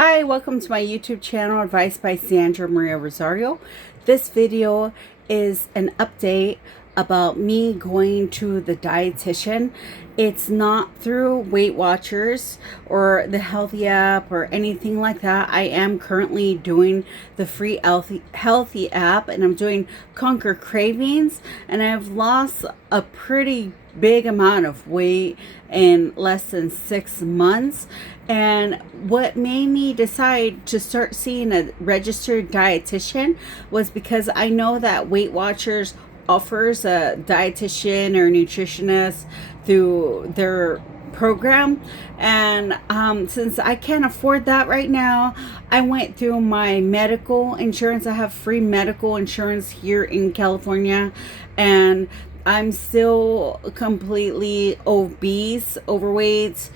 Hi, welcome to my YouTube channel, Advice by Sandra Maria Rosario. This video is an update about me going to the dietitian. It's not through Weight Watchers or the Healthi app or anything like that. I am currently doing the free Healthi app, and I'm doing Conquer Cravings, and I've lost a pretty big amount of weight in less than 6 months. And what made me decide to start seeing a registered dietitian was because I know that Weight Watchers offers a dietitian or nutritionist through their program, and since I can't afford that right now, I went through my medical insurance. I have free medical insurance here in California, and I'm still completely obese, overweight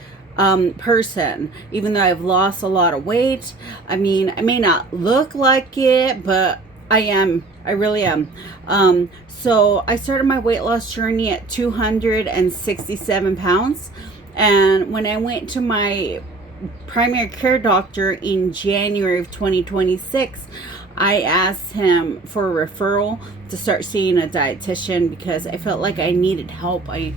person, even though I've lost a lot of weight. I mean, I may not look like it, but I really am. So I started my weight loss journey at 267 pounds. And when I went to my primary care doctor in January of 2026, I asked him for a referral to start seeing a dietitian because I felt like I needed help. I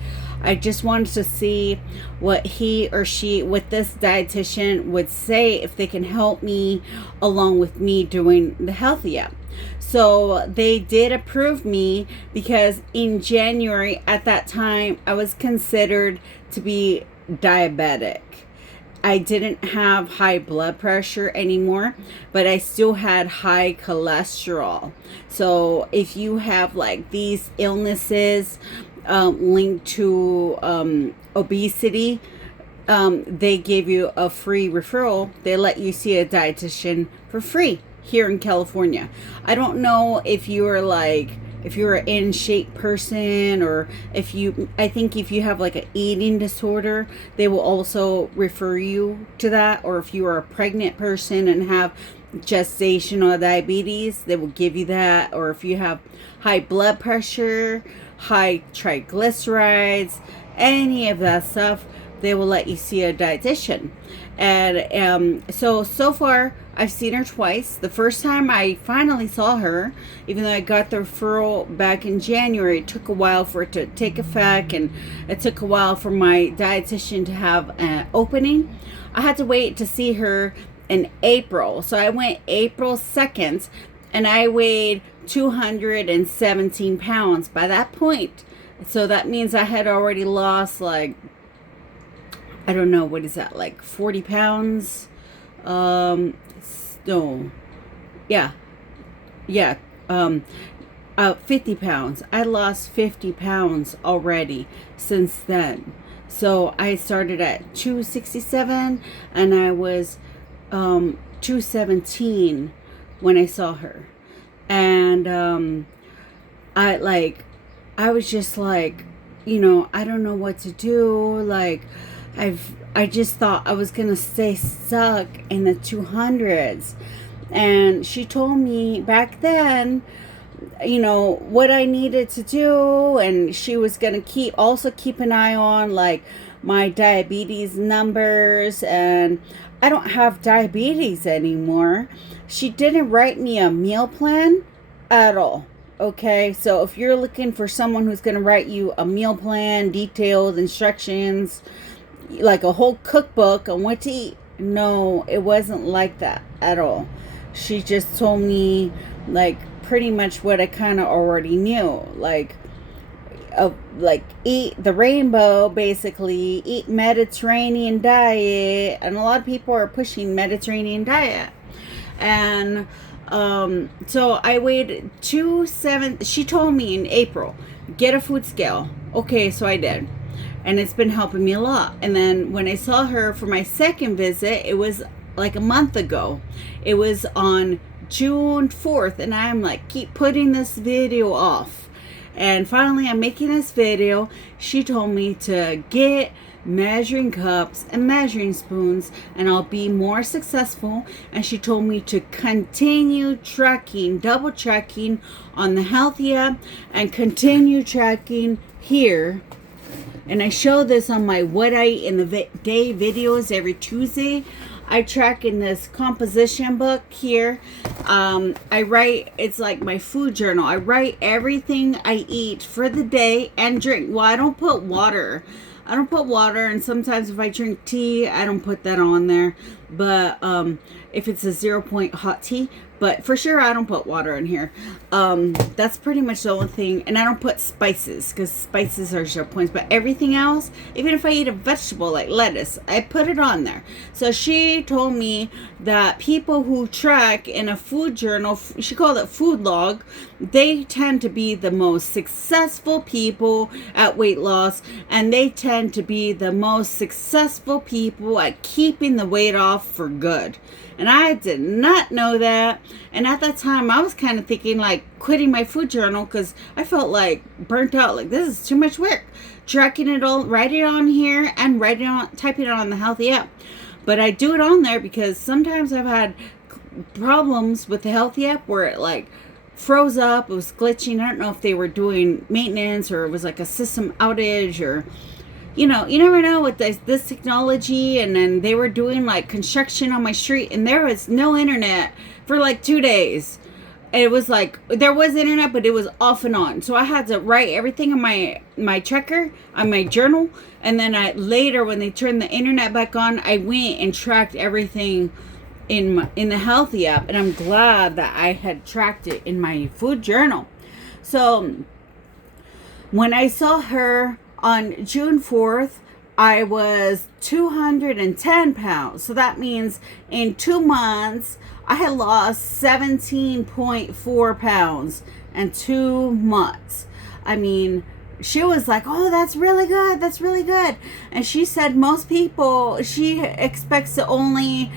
just wanted to see what this dietitian would say, if they can help me along with me doing the Healthi app. So they did approve me because in January at that time, I was considered to be diabetic. I didn't have high blood pressure anymore, but I still had high cholesterol. So if you have like these illnesses linked to obesity, they give you a free referral. They let you see a dietitian for free here in California. I don't know if you're an in shape person, or I think if you have like an eating disorder, they will also refer you to that. Or if you are a pregnant person and have gestational diabetes, they will give you that. Or if you have high blood pressure, high triglycerides, any of that stuff, they will let you see a dietitian. And so far I've seen her twice. The first time I finally saw her, even though I got the referral back in January, it took a while for it to take effect, and it took a while for my dietitian to have an opening. I had to wait to see her in April. So I went April 2nd, and I weighed 217 pounds by that point. So that means I had already lost, like, I don't know, what is that, like 40 pounds? No, yeah, 50 pounds. I lost 50 pounds already since then. So I started at 267, and I was 217 when I saw her. And I was just like, I don't know what to do. Like, I just thought I was gonna stay stuck in the 200s. And she told me back then, what I needed to do, and she was gonna keep an eye on like my diabetes numbers, and I don't have diabetes anymore. She didn't write me a meal plan at all. Okay, so if you're looking for someone who's going to write you a meal plan, detailed instructions, like a whole cookbook on what to eat, no, it wasn't like that at all. She just told me like pretty much what I kind of already knew, like eat the rainbow, basically eat Mediterranean diet, and a lot of people are pushing Mediterranean diet. And so I weighed 270. She told me in April, get a food scale. Okay, so I did. And it's been helping me a lot. And then when I saw her for my second visit, it was like a month ago. It was on June 4th. And I'm like, keep putting this video off. And finally, I'm making this video. She told me to get measuring cups and measuring spoons, and I'll be more successful. And she told me to continue tracking, double tracking on the Healthi app, and continue tracking here And I show this on my what I eat in the day videos every Tuesday. I track in this composition book here. I write, it's like my food journal. I write everything I eat for the day and drink. Well, I don't put water. And sometimes if I drink tea, I don't put that on there. But if it's a 0 point hot tea, but for sure I don't put water in here. That's pretty much the only thing. And I don't put spices, because spices are 0 points. But everything else, even if I eat a vegetable like lettuce, I put it on there. So she told me that people who track in a food journal, she called it food log, they tend to be the most successful people at weight loss, and they tend to be the most successful people at keeping the weight off for good. And I did not know that. And at that time, I was kind of thinking like quitting my food journal, because I felt like burnt out. Like, this is too much work. Tracking it all, write it on here, and typing it on the Healthi app. But I do it on there because sometimes I've had problems with the Healthi app where it like froze up. It was glitching. I don't know if they were doing maintenance or it was like a system outage, or you know, you never know with this technology. And then they were doing like construction on my street, and there was no internet for like 2 days. It was like, there was internet, but it was off and on. So I had to write everything in my tracker, on my journal. And then later, when they turned the internet back on, I went and tracked everything in the Healthi app. And I'm glad that I had tracked it in my food journal. So when I saw her on June 4th, I was 210 pounds. So that means in 2 months, I had lost 17.4 pounds in 2 months. I mean, she was like, oh, that's really good. That's really good. And she said most people, she expects to only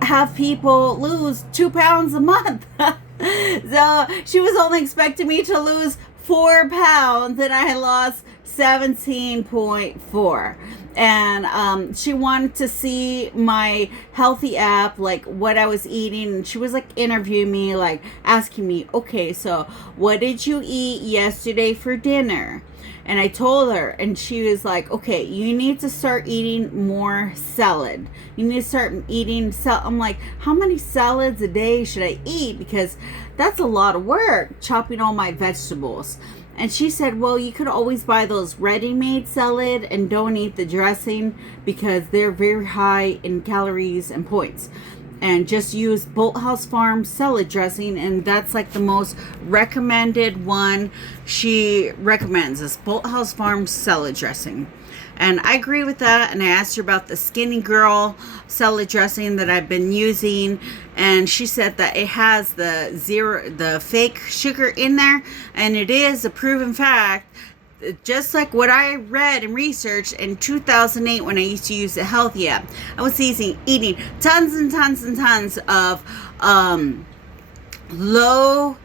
have people lose 2 pounds a month. So she was only expecting me to lose 4 pounds, and I had lost 17.4. And she wanted to see my Healthi app, like what I was eating. And she was like interviewing me, like asking me, okay, so what did you eat yesterday for dinner? And I told her, and she was like, okay, you need to start eating more salad. You need to start eating salad. I'm like, how many salads a day should I eat? Because that's a lot of work, chopping all my vegetables. And she said, well, you could always buy those ready-made salad and don't eat the dressing because they're very high in calories and points. And just use Bolthouse Farm salad dressing, and that's like the most recommended one she recommends, is Bolthouse Farm salad dressing. And I agree with that. And I asked her about the Skinny Girl salad dressing that I've been using, and she said that it has the fake sugar in there, and it is a proven fact. Just like what I read and researched in 2008 when I used to use the Healthi app. I was eating tons and tons and tons of no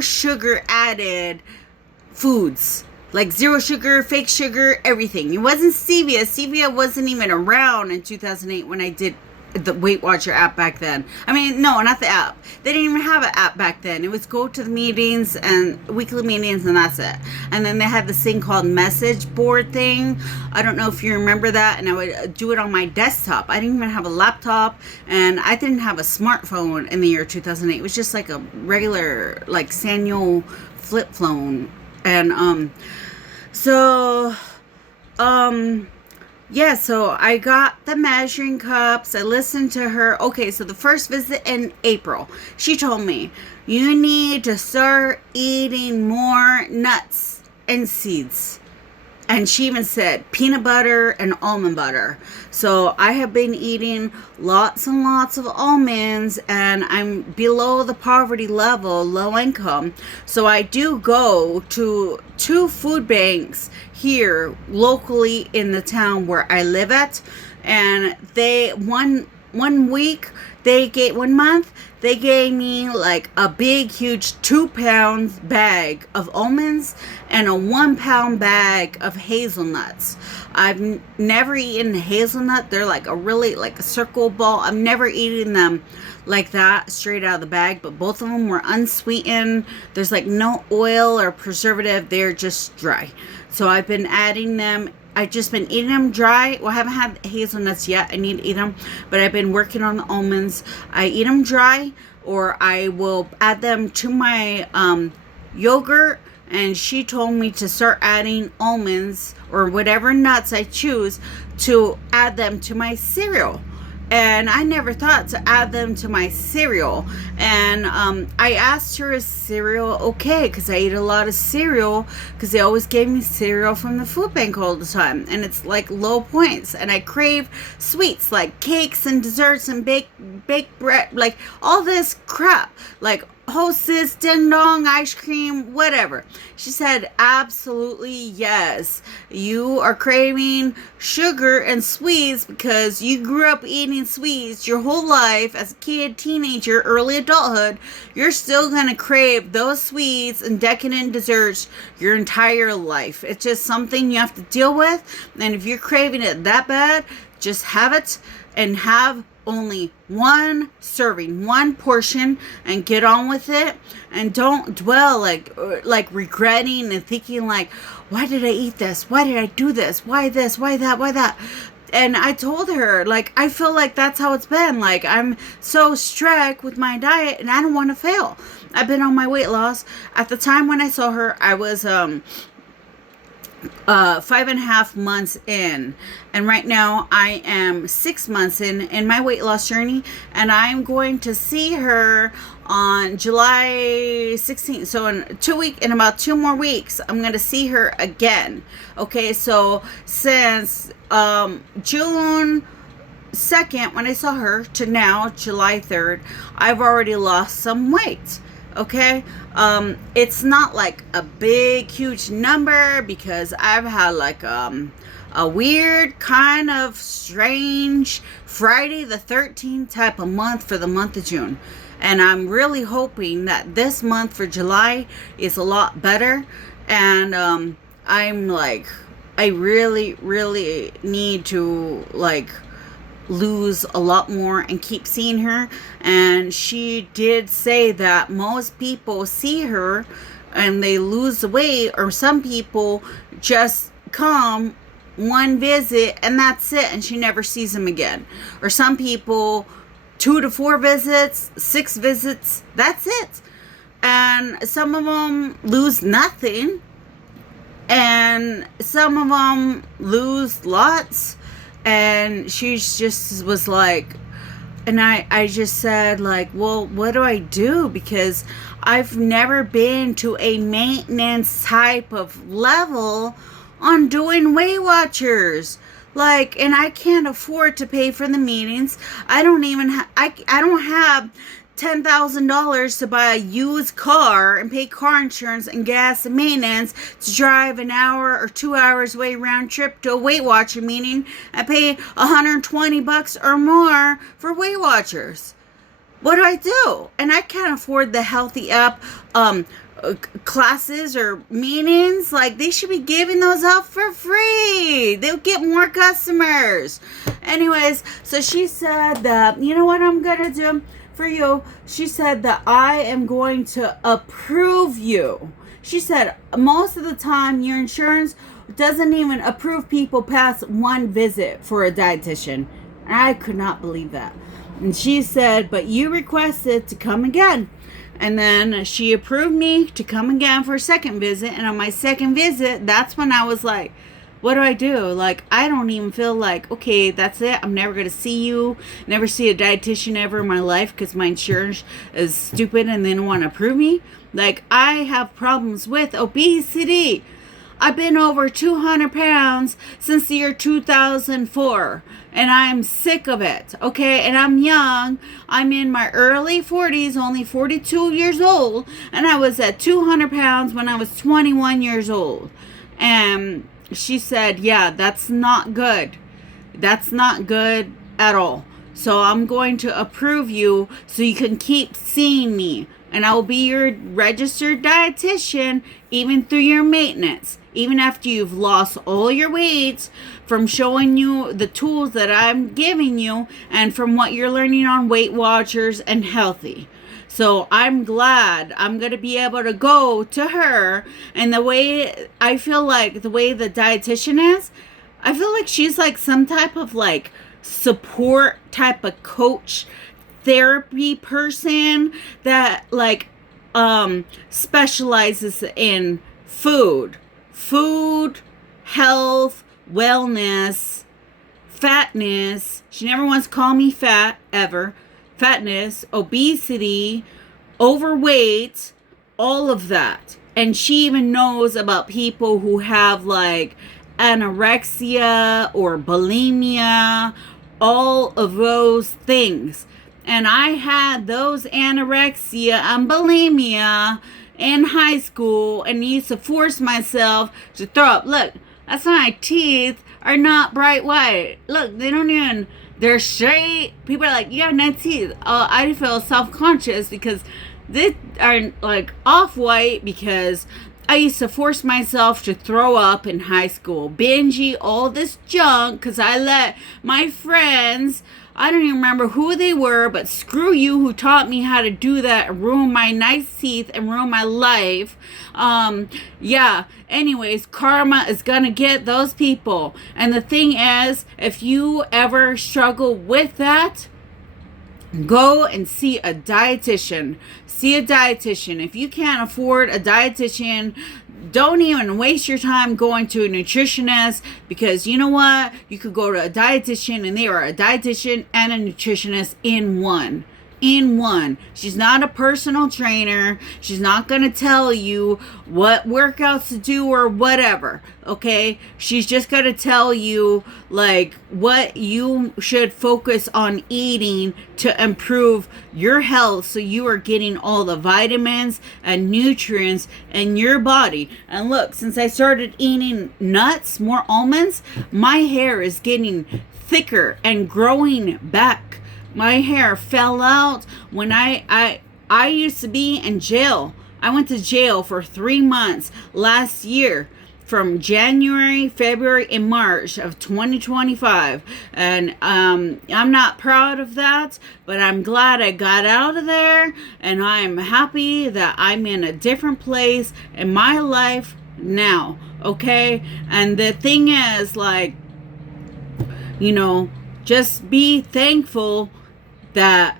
sugar added foods. Like 0 sugar, fake sugar, everything. It wasn't stevia. Stevia wasn't even around in 2008 when I did the Weight Watcher app back then. I mean, no, not the app. They didn't even have an app back then. It was go to the meetings and weekly meetings, and that's it. And then they had this thing called message board thing. I don't know if you remember that. And I would do it on my desktop. I didn't even have a laptop, and I didn't have a smartphone in the year 2008. It was just like a regular, like Sanyo flip phone. And yeah, so I got the measuring cups. I listened to her. Okay, so the first visit in April, she told me, you need to start eating more nuts and seeds. And she even said peanut butter and almond butter. So I have been eating lots and lots of almonds, and I'm below the poverty level, low income. So I do go to 2 food banks here locally in the town where I live at. And they, one month, they gave me like a big, huge 2-pound bag of almonds and a 1-pound bag of hazelnuts. I've never eaten hazelnut. They're like a circle ball. I've never eaten them like that straight out of the bag, but both of them were unsweetened. There's like no oil or preservative. They're just dry. So I've been adding them I've just been eating them dry. Well, I haven't had hazelnuts yet. I need to eat them, but I've been working on the almonds. I eat them dry, or I will add them to my yogurt. And she told me to start adding almonds or whatever nuts I choose to add them to my cereal. And I never thought to add them to my cereal. And I asked her, is cereal okay? Because I eat a lot of cereal, because they always gave me cereal from the food bank all the time. And it's like low points. And I crave sweets like cakes and desserts and baked bread, like all this crap, like Hostess, ding dong, ice cream, whatever. She said, absolutely yes. You are craving sugar and sweets because you grew up eating sweets your whole life as a kid, teenager, early adulthood. You're still going to crave those sweets and decadent desserts your entire life. It's just something you have to deal with. And if you're craving it that bad, just have it, and have only one serving, one portion, and get on with it. And don't dwell like regretting and thinking like, why did I eat this? Why did I do this? Why this? Why that? Why that? And I told her, like, I feel like that's how it's been. Like, I'm so strict with my diet and I don't want to fail. I've been on my weight loss. At the time when I saw her, I was 5.5 months in, and right now I am 6 months in my weight loss journey, and I'm going to see her on July 16th. So in about 2 more weeks, I'm going to see her again. Okay, so since June 2nd, when I saw her, to now July 3rd, I've already lost some weight. Okay, it's not like a big huge number, because I've had like a weird kind of strange Friday the 13th type of month for the month of June, and I'm really hoping that this month for July is a lot better. And I'm like, I really need to like lose a lot more and keep seeing her. And she did say that most people see her and they lose the weight, or some people just come one visit and that's it, and she never sees them again. Or some people 2 to 4 visits, 6 visits, that's it. And some of them lose nothing, and some of them lose lots. And she just was like, and I just said like, well, what do I do? Because I've never been to a maintenance type of level on doing Weight Watchers. Like, and I can't afford to pay for the meetings. I don't even I don't have $10,000 to buy a used car and pay car insurance and gas and maintenance to drive an hour or 2 hours away round trip to a Weight Watcher meeting and pay $120 or more for Weight Watchers. What do I do? And I can't afford the Healthi app classes or meetings. Like, they should be giving those out for free. They'll get more customers. Anyways, so she said that, you know what I'm gonna do for you? She said that I am going to approve you. She said most of the time your insurance doesn't even approve people past 1 visit for a dietitian. I could not believe that. And she said, but you requested to come again. And then she approved me to come again for a 2nd visit. And on my 2nd visit, that's when I was like, what do I do? Like, I don't even feel like, okay, that's it. I'm never going to see you. Never see a dietitian ever in my life because my insurance is stupid and they don't want to approve me. Like, I have problems with obesity. I've been over 200 pounds since the year 2004. And I'm sick of it. Okay, and I'm young. I'm in my early 40s, only 42 years old. And I was at 200 pounds when I was 21 years old. And she said, yeah, that's not good. That's not good at all. So I'm going to approve you so you can keep seeing me. And I will be your registered dietitian even through your maintenance. Even after you've lost all your weight, from showing you the tools that I'm giving you and from what you're learning on Weight Watchers and Healthi. So I'm glad I'm going to be able to go to her. And the way I feel like the way the dietitian is, I feel like she's like some type of like support type of coach therapy person that like specializes in food, health, wellness, fatness. She never wants to call me fat ever. Fatness, obesity, overweight, all of that. And she even knows about people who have like anorexia or bulimia, all of those things. And I had those anorexia and bulimia in high school and used to force myself to throw up. Look, that's why my teeth are not bright white. Look, they don't even, they're straight. People are like, you have nice teeth. I feel self-conscious because they are like off-white because I used to force myself to throw up in high school. Binge all this junk because I let my friends, I don't even remember who they were, but screw you who taught me how to do that and ruin my nice teeth and ruin my life. Yeah, anyways, karma is gonna get those people. And the thing is, if you ever struggle with that, go and see a dietitian. See a dietitian. If you can't afford a dietitian, don't even waste your time going to a nutritionist, because you know what? You could go to a dietitian and they are a dietitian and a nutritionist in one. She's not a personal trainer. She's not going to tell you what workouts to do or whatever. Okay? She's just going to tell you like what you should focus on eating to improve your health so you are getting all the vitamins and nutrients in your body. And look, since I started eating nuts, more almonds, my hair is getting thicker and growing back. My hair fell out when I used to be in jail. I went to jail for 3 months last year, from January, February, and March of 2025. And I'm not proud of that, but I'm glad I got out of there, and I'm happy that I'm in a different place in my life now, okay? And the thing is, like, you know, just be thankful that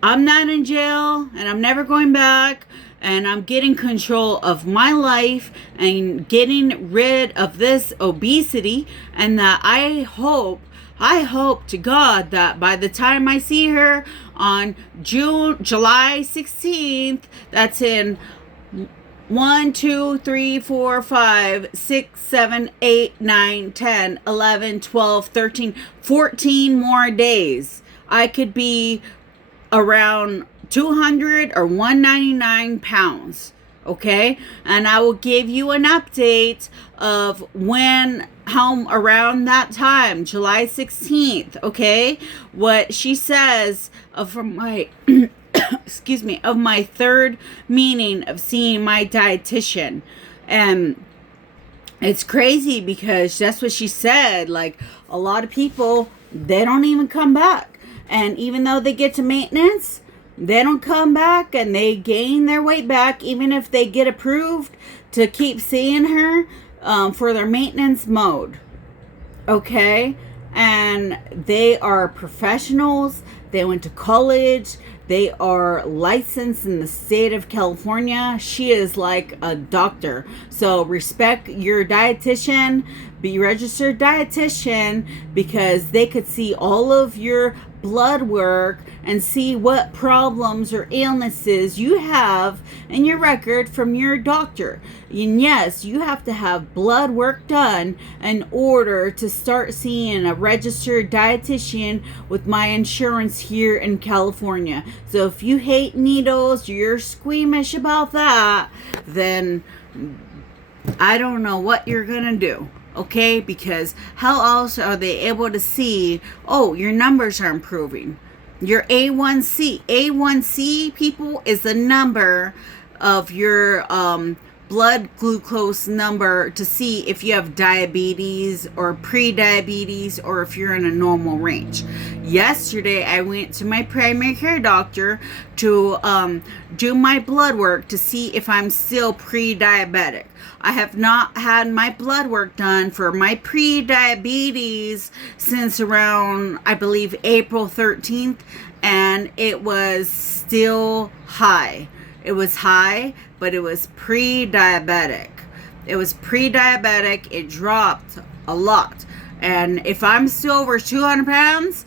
I'm not in jail and I'm never going back, and I'm getting control of my life and getting rid of this obesity, and that I hope to God that by the time I see her on July 16th, that's in 1, 2, 3, 4, 5, 6, 7, 8, 9, 10, 11, 12, 13, 14 more days, I could be around 200 or 199 pounds, okay? And I will give you an update of how around that time, July 16th, okay? What she says from my, excuse me, of my third meeting of seeing my dietitian. And it's crazy because that's what she said. Like, a lot of people, they don't even come back. And even though they get to maintenance, they don't come back and they gain their weight back, even if they get approved to keep seeing her for their maintenance mode. Okay? And they are professionals. They went to college. They are licensed in the state of California. She is like a doctor. So respect your dietitian. Be registered dietitian, because they could see all of your blood work and see what problems or illnesses you have in your record from your doctor. And yes, you have to have blood work done in order to start seeing a registered dietitian with my insurance here in California. So if you hate needles, you're squeamish about that, then I don't know what you're gonna do. Okay, because how else are they able to see, oh, your numbers are improving? Your A1C. A1C, people, is the number of your blood glucose number to see if you have diabetes or pre-diabetes or if you're in a normal range. Yesterday, I went to my primary care doctor to do my blood work to see if I'm still pre-diabetic. I have not had my blood work done for my pre-diabetes since around, I believe, April 13th, and it was still high. It was high, but it was pre-diabetic. It was pre-diabetic. It dropped a lot. And if I'm still over 200 pounds,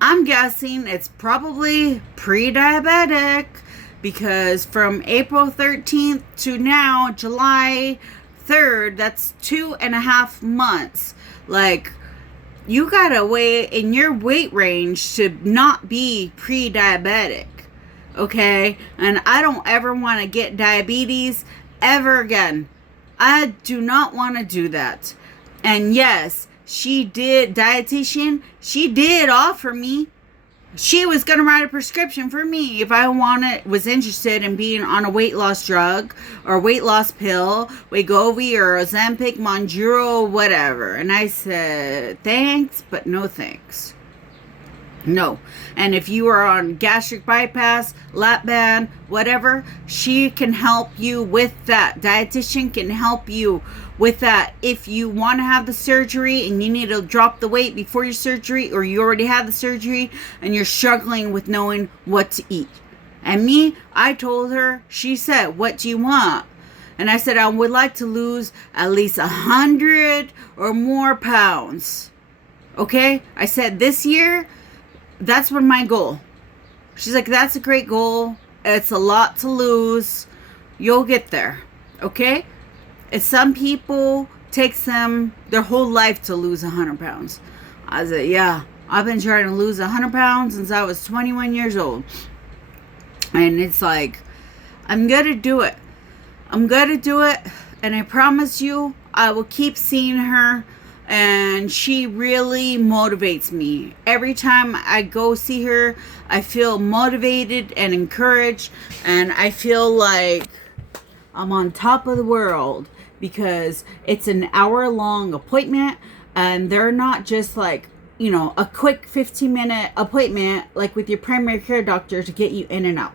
I'm guessing it's probably pre-diabetic, because from April 13th to now, July 3rd, that's 2.5 months. Like, you gotta weigh in your weight range to not be pre-diabetic, okay? And I don't ever want to get diabetes ever again. I do not want to do that. And yes, Dietician, she did offer me. She was going to write a prescription for me if I was interested in being on a weight loss drug or weight loss pill, Wegovy or Ozempic, Mounjaro, whatever. And I said, thanks, but no thanks. No. And if you are on gastric bypass, lap band, whatever, she can help you with that. Dietitian can help you with that. If you want to have the surgery and you need to drop the weight before your surgery, or you already had the surgery and you're struggling with knowing what to eat. And me, I told her, she said, what do you want? And I said, I would like to lose at least 100 or more pounds. Okay? I said, this year, that's what my goal. She's like, that's a great goal. It's a lot to lose. You'll get there. Okay? And some people takes them their whole life to lose 100 pounds. I said, yeah, I've been trying to lose 100 pounds since I was 21 years old. And it's like, I'm going to do it. I'm going to do it. And I promise you, I will keep seeing her. And she really motivates me. Every time I go see her, I feel motivated and encouraged. And I feel like I'm on top of the world, because it's an hour-long appointment. And they're not just like, you know, a quick 15-minute appointment like with your primary care doctor to get you in and out.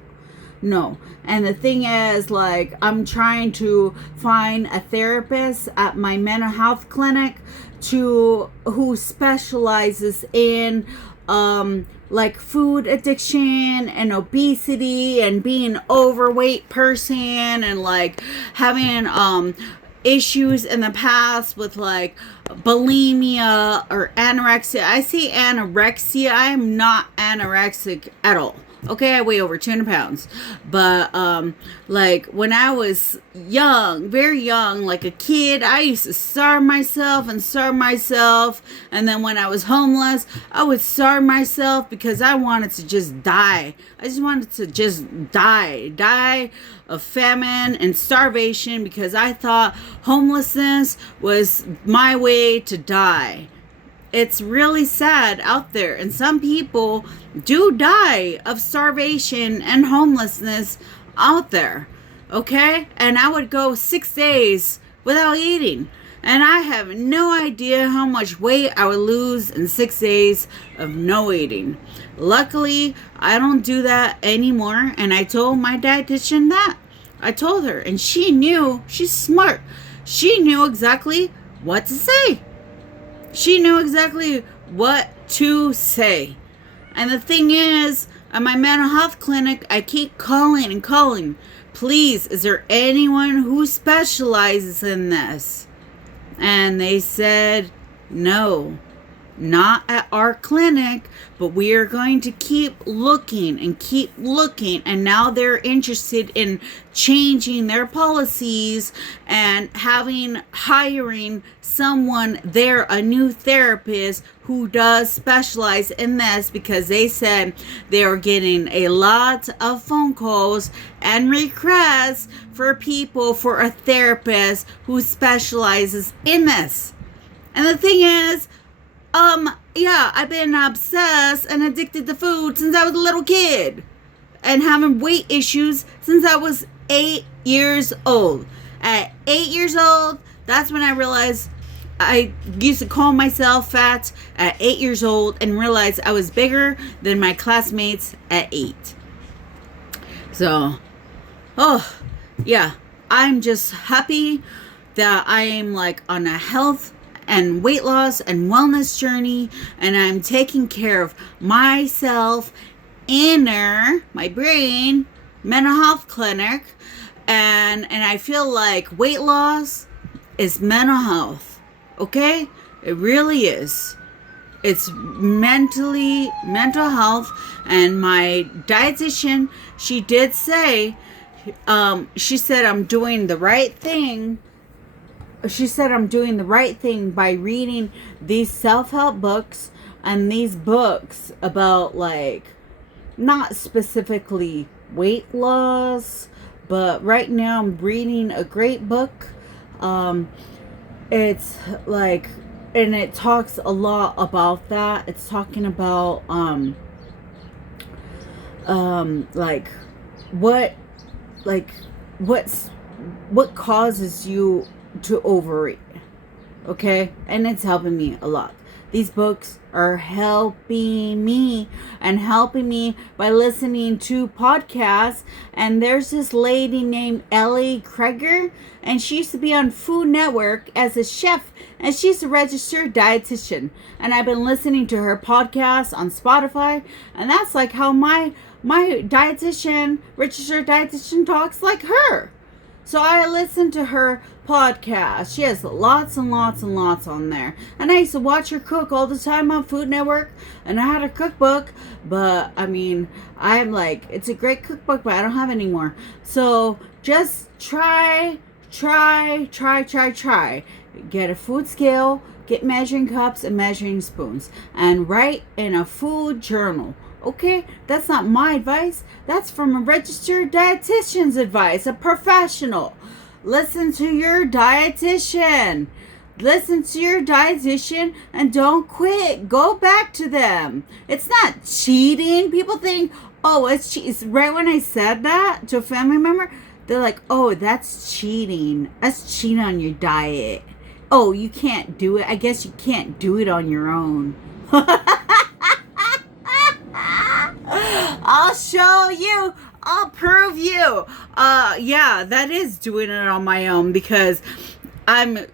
No. And the thing is, like, I'm trying to find a therapist at my mental health clinic who specializes in like food addiction and obesity and being an overweight person, and like having issues in the past with like bulimia or anorexia. I say anorexia. I am not anorexic at all. Okay, I weigh over 200 pounds. But, like, when I was young, very young, like a kid, I used to starve myself. And then when I was homeless, I would starve myself because I wanted to just die. I just wanted to just die of famine and starvation, because I thought homelessness was my way to die. It's really sad out there, and some people do die of starvation and homelessness out there, okay? And I would go 6 days without eating, and I have no idea how much weight I would lose in 6 days of no eating. Luckily, I don't do that anymore, and I told my dietitian that. I told her, and she knew. She's smart. She knew exactly what to say. She knew exactly what to say. And the thing is, at my mental health clinic, I keep calling and calling. Please, is there anyone who specializes in this? And they said, no, not at our clinic, but we are going to keep looking. And now they're interested in changing their policies and hiring someone there, a new therapist who does specialize in this, because they said they are getting a lot of phone calls and requests for a therapist who specializes in this. And the thing is, yeah, I've been obsessed and addicted to food since I was a little kid, and having weight issues since I was 8 years old. At 8 years old, that's when I realized I used to call myself fat at 8 years old and realized I was bigger than my classmates at 8. So, oh, yeah, I'm just happy that I am like on a health and weight loss and wellness journey, and I'm taking care of myself, my brain, mental health clinic, and I feel like weight loss is mental health, okay? It really is. It's mental health, and my dietitian, she did say, she said I'm doing the right thing. She said I'm doing the right thing by reading these self-help books and these books about, like, not specifically weight loss, but right now I'm reading a great book. It's like, and it talks a lot about that. It's talking about like what causes you to overeat, okay? And it's helping me a lot. These books are helping me by listening to podcasts. And there's this lady named Ellie Kreger, and she used to be on Food Network as a chef, and she's a registered dietitian. And I've been listening to her podcast on Spotify, and that's like how my dietitian, registered dietitian, talks like her. So I listen to her podcast. She has lots and lots and lots on there. And I used to watch her cook all the time on Food Network. And I had a cookbook. But, I mean, I'm like, it's a great cookbook, but I don't have it anymore. So just try. Get a food scale, get measuring cups and measuring spoons, and write in a food journal. Okay, that's not my advice. That's from a registered dietitian's advice, a professional. Listen to your dietitian. Listen to your dietitian and don't quit. Go back to them. It's not cheating. People think, oh, it's right when I said that to a family member, they're like, oh, that's cheating. That's cheating on your diet. Oh, you can't do it. I guess you can't do it on your own. I'll show you. I'll prove you. Yeah, that is doing it on my own, because I'm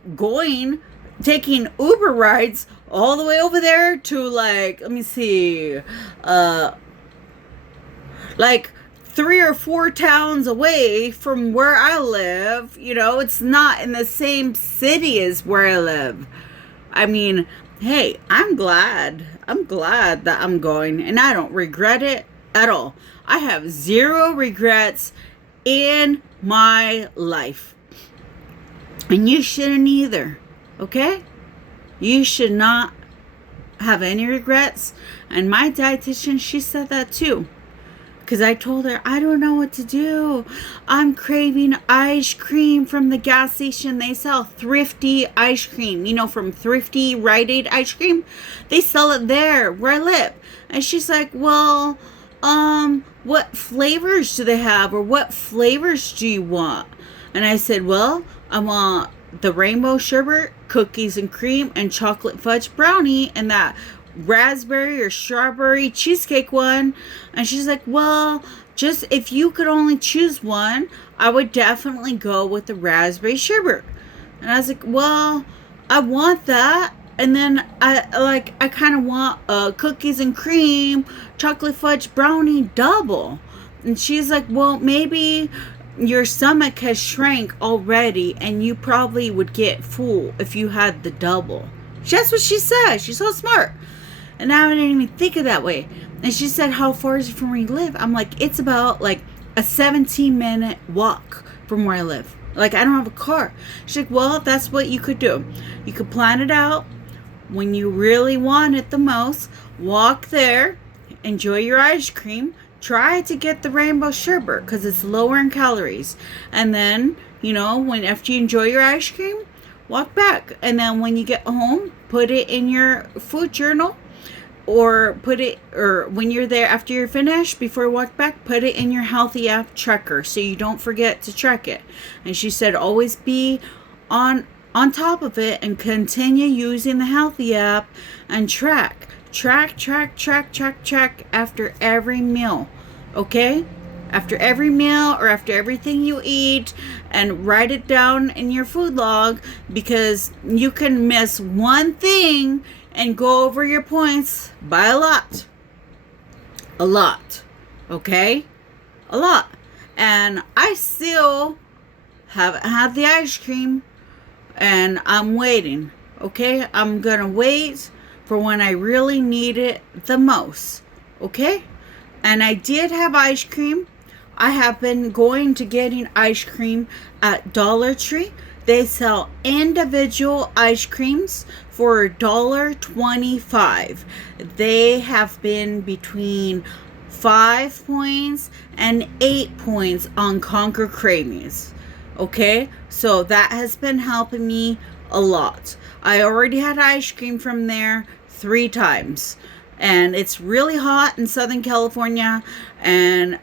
taking Uber rides all the way over there to, like, let me see, like 3 or 4 towns away from where I live. You know, it's not in the same city as where I live. I mean, hey, I'm glad that I'm going, and I don't regret it at all. I have 0 regrets in my life. And you shouldn't either, okay? You should not have any regrets. And my dietitian, she said that too. Because I told her, I don't know what to do. I'm craving ice cream from the gas station. They sell Thrifty ice cream. You know, from Thrifty Rite Aid ice cream. They sell it there where I live. And she's like, well, what flavors do they have? Or what flavors do you want? And I said, well, I want the rainbow sherbet, cookies and cream, and chocolate fudge brownie, and that raspberry or strawberry cheesecake one. And she's like, well, just if you could only choose one, I would definitely go with the raspberry sherbet. And I was like, well, I want that. And then I kind of want a cookies and cream chocolate fudge brownie double. And she's like, well, maybe your stomach has shrank already and you probably would get full if you had the double. That's what she said. She's so smart. And I didn't even think of that way. And she said, how far is it from where you live? I'm like, it's about like a 17-minute walk from where I live. Like, I don't have a car. She's like, well, that's what you could do. You could plan it out when you really want it the most. Walk there, enjoy your ice cream, try to get the rainbow sherbet because it's lower in calories. And then, you know, after you enjoy your ice cream, walk back. And then when you get home, put it in your food journal. or put it, or when you're there after you're finished, before you walk back, put it in your Healthi app tracker so you don't forget to track it. And she said always be on top of it and continue using the Healthi app and track after every meal. Okay, after every meal or after everything you eat, and write it down in your food log, because you can miss one thing and go over your points by a lot. Okay? A lot. And I still haven't had the ice cream, and I'm waiting. Okay? I'm gonna wait for when I really need it the most. Okay? And I did have ice cream. I have been going to getting ice cream at Dollar Tree. They sell individual ice creams for $1.25. They have been between 5 points and 8 points on Conquer Cravings. Okay, so that has been helping me a lot. I already had ice cream from there 3 times. And it's really hot in Southern California. And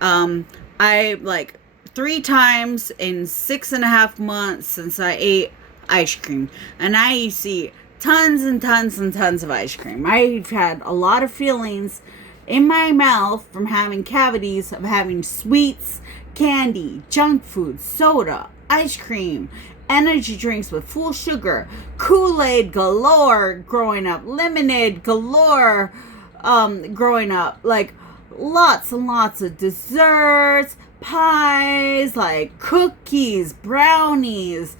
I like 3 times in 6.5 months since I ate ice cream. And I used to eat tons and tons and tons of ice cream. I've had a lot of feelings in my mouth from having cavities, of having sweets, candy, junk food, soda, ice cream, energy drinks with full sugar, Kool-Aid galore growing up, lemonade galore growing up, like lots and lots of desserts, pies, like cookies, brownies,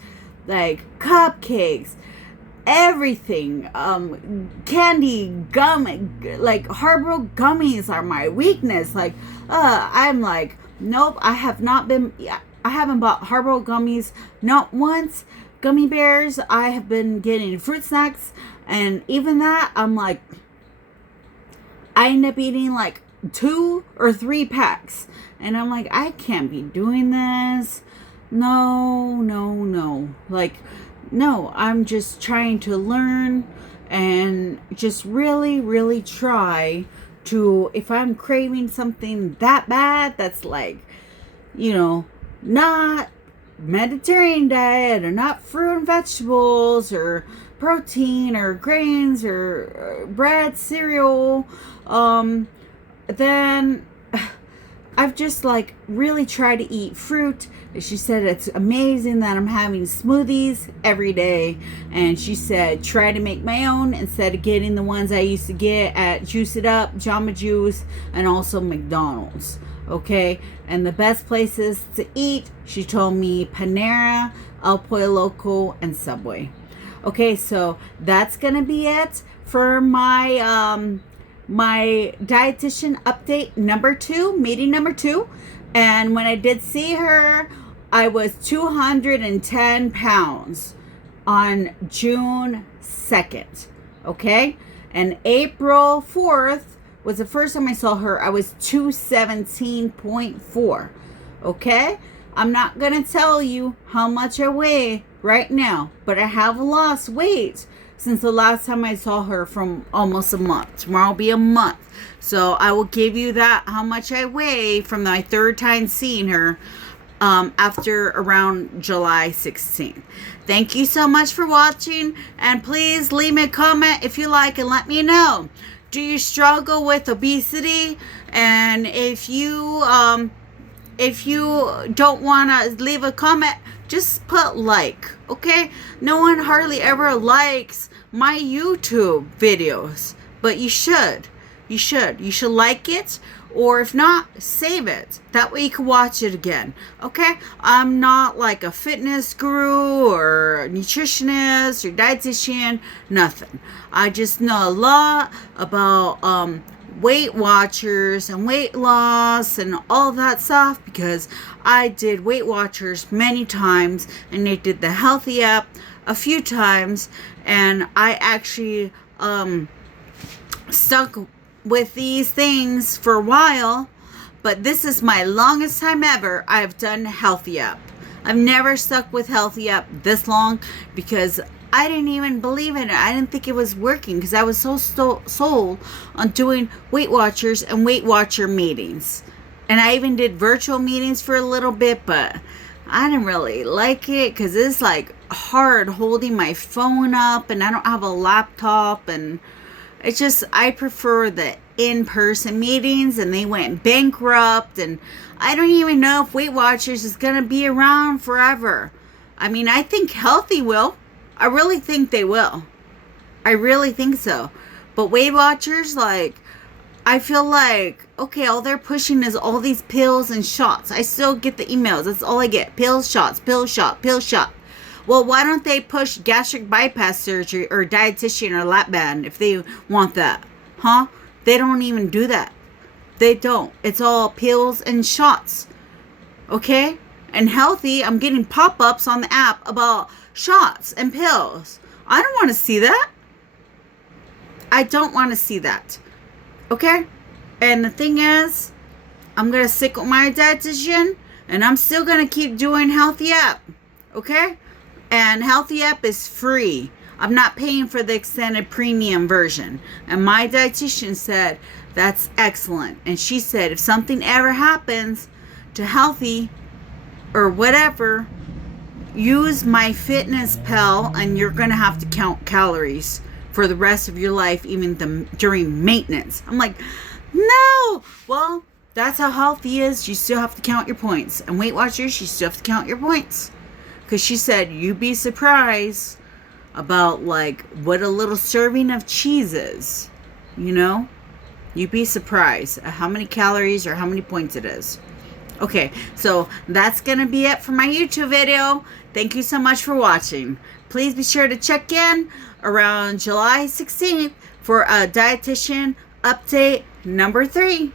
like cupcakes, everything, candy, gum, like Haribo gummies are my weakness. Like, I'm like, nope, I haven't bought Haribo gummies, not once. Gummy bears, I have been getting fruit snacks, and even that, I'm like, I end up eating like 2 or 3 packs. And I'm like, I can't be doing this. No. Like, no, I'm just trying to learn and just really, really try to, if I'm craving something that bad, that's like, not Mediterranean diet, or not fruit and vegetables, or protein, or grains, or bread, cereal, then I've just like really tried to eat fruit. She said it's amazing that I'm having smoothies every day. And she said try to make my own instead of getting the ones I used to get at Juice It Up, Jamba Juice, and also McDonald's. Okay, and the best places to eat, she told me Panera, El Pollo Loco, and Subway. Okay, so that's gonna be it for my my dietitian update number 2, meeting number 2. And when I did see her, I was 210 pounds on June 2nd. Okay, and April 4th was the first time I saw her. I was 217.4. Okay, I'm not gonna tell you how much I weigh right now, but I have lost weight since the last time I saw her, from almost a month. Tomorrow will be a month. So I will give you that, how much I weigh from my 3rd time seeing her, after around July 16th. Thank you so much for watching, and please leave me a comment if you like and let me know. Do you struggle with obesity? And if you don't want to leave a comment, just put like, okay? No one hardly ever likes my YouTube videos, but you should. You should like it, or if not, save it. That way you can watch it again, okay? I'm not like a fitness guru or a nutritionist or dietitian, nothing. I just know a lot about Weight Watchers and weight loss and all that stuff, because I did Weight Watchers many times, and I did the Healthi app a few times, and I actually stuck with these things for a while. But this is my longest time ever I've done Healthi app. I've never stuck with Healthi app this long, because I didn't even believe in it. I didn't think it was working because I was so sold on doing Weight Watchers and Weight Watcher meetings. And I even did virtual meetings for a little bit, but I didn't really like it because it's like hard holding my phone up and I don't have a laptop, and it's just, I prefer the in-person meetings, and they went bankrupt, and I don't even know if Weight Watchers is going to be around forever. I mean, I think Healthi will. I really think they will. I really think so. But Weight Watchers, like, I feel like, okay, all they're pushing is all these pills and shots. I still get the emails. That's all I get. Pills, shots, pill shot, pill shot. Well, why don't they push gastric bypass surgery or dietitian or lap band if they want that? Huh? They don't even do that. They don't. It's all pills and shots. Okay? And Healthi, I'm getting pop-ups on the app about shots and pills. I don't want to see that. I don't want to see that. Okay? And the thing is, I'm going to stick with my dietitian, and I'm still going to keep doing Healthi app. Okay? And Healthi app is free. I'm not paying for the extended premium version. And my dietitian said, that's excellent. And she said, if something ever happens to Healthi or whatever, use MyFitnessPal, and you're going to have to count calories for the rest of your life, even during maintenance. I'm like, no. Well, that's how Healthi is. You still have to count your points. And Weight Watchers, you still have to count your points. Because she said, you'd be surprised about, like, what a little serving of cheese is. You know? You'd be surprised at how many calories or how many points it is. Okay, so that's going to be it for my YouTube video. Thank you so much for watching. Please be sure to check in around July 16th for a dietitian update number 3.